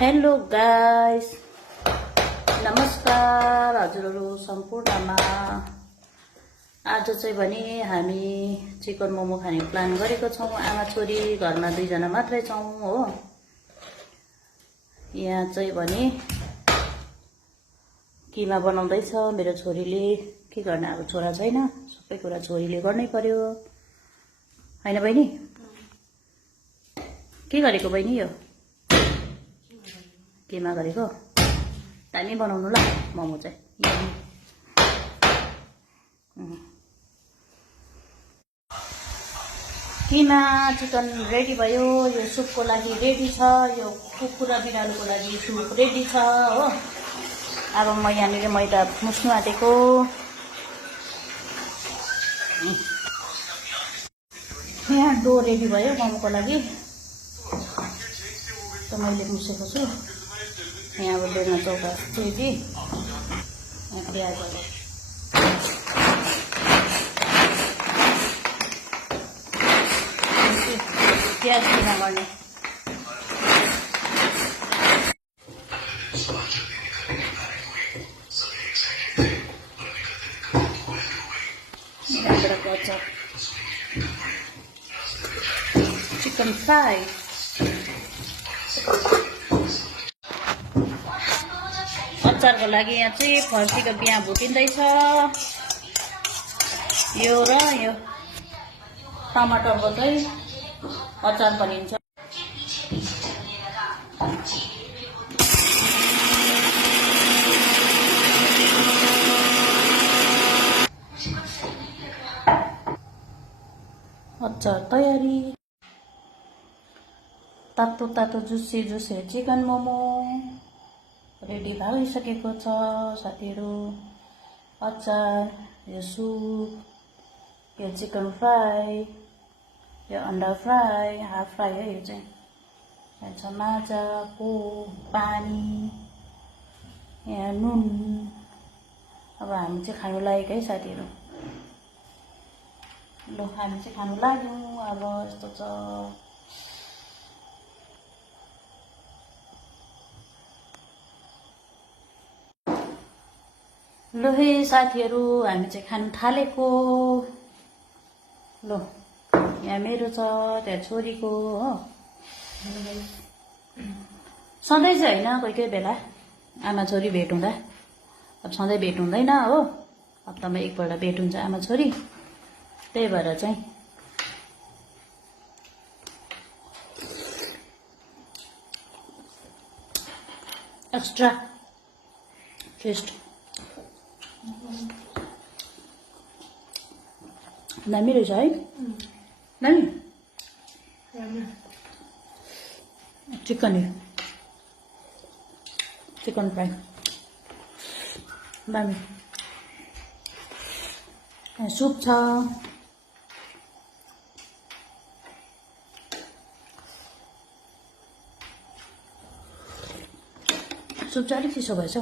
Hello guys, नमस्कार हजुरहरु सम्पूर्णमा। आज चाहिँ भने हामी चिकन मोमो खाने प्लान गरेको छौं। आमा छोरी घरमा दुईजना मात्रै छौं हो। यहाँ चाहिँ भने किमा बनाउँदैछ मेरो छोरीले। के गर्ने, अब छोरा छैन, सबै कुरा छोरीले गर्नै पर्यो हैन बहिनी? के गरेको बहिनी? यो केमा गरेको? दामी बनाउनु ल मोमो चाहिँ। किमा चिकन रेडी भयो। यो सुपको लागि रेडी छ। यो कुकुरा बिरालोको लागि सुप रेडी छ हो। अब म यहाँनिर मैदा मुस्नु आँटेको। यहाँ डो रेडी भयो मोमोको लागि। त मैले मुसेको छु। यहाँ अब बेलना चौका रेडी। प्याजहरू प्याज किमा गर्ने। Chicken fry. अचारको लागि यहाँ चाहिँ फर्सीको बिया भुटिँदैछ। यो र यो टमाटरको चाहिँ अचार बनिन्छ। अचार तयारी। तातो तातो जुसी चिकन मोमो रेडी भइसकेको छ साथीहरु। अचार, यो सुप, यो चिकन फ्राई, यो अंडा फ्राई, हाफ फ्राई है यो चाहिँ। यहाँ छ माजा, कोक, पानी, यहाँ नुन। अब हामी चाहिँ खानु लागेको है साथीहरु। ल हामी चाहिँ खानु लाग्यौं। अब यस्तो छ। ल है साथीहरु, हामी चाहिँ खान थालेको। ल यहाँ मेरो छ, त्यहाँ छोरीको हो। सधैँ चाहिँ हैन, कोही कोही बेला आमा छोरी भेट हुँदा। अब सधैँ भेट हुँदैन हो। हप्तामा एकपल्ट भेट हुन्छ आमा छोरी। त्यही भएर चाहिँ एक्स्ट्रा टेस्ट। दामी रहेछ है? दामी चिकन फ्राई दामी। सुप छ। सुप चाहिँ अलिक चिसो भएछ।